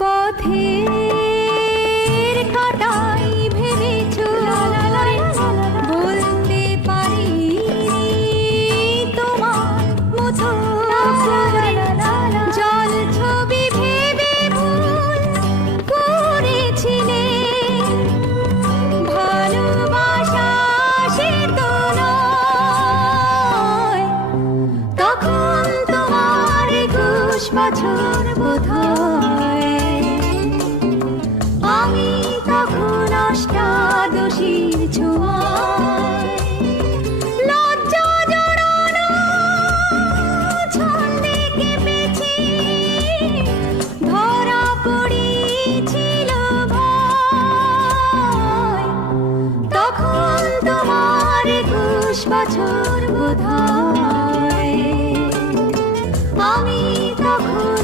পথের কাটাই ভেবেছো বলতে পারি তোমার মতো জল ছবি ভেবে ভুল করেছিলে ভালোবাসা সে তো নয় তখন তোমার ২১ বছর বোধহয় আমি তখন অষ্টাদশীর ছোঁয়ায় লজ্জা জড়ানো ছন্দে কেঁপেছি ধরা পড়েছিল ভয় তখন তোমার ২১ বছর বোধহয় আমি তখন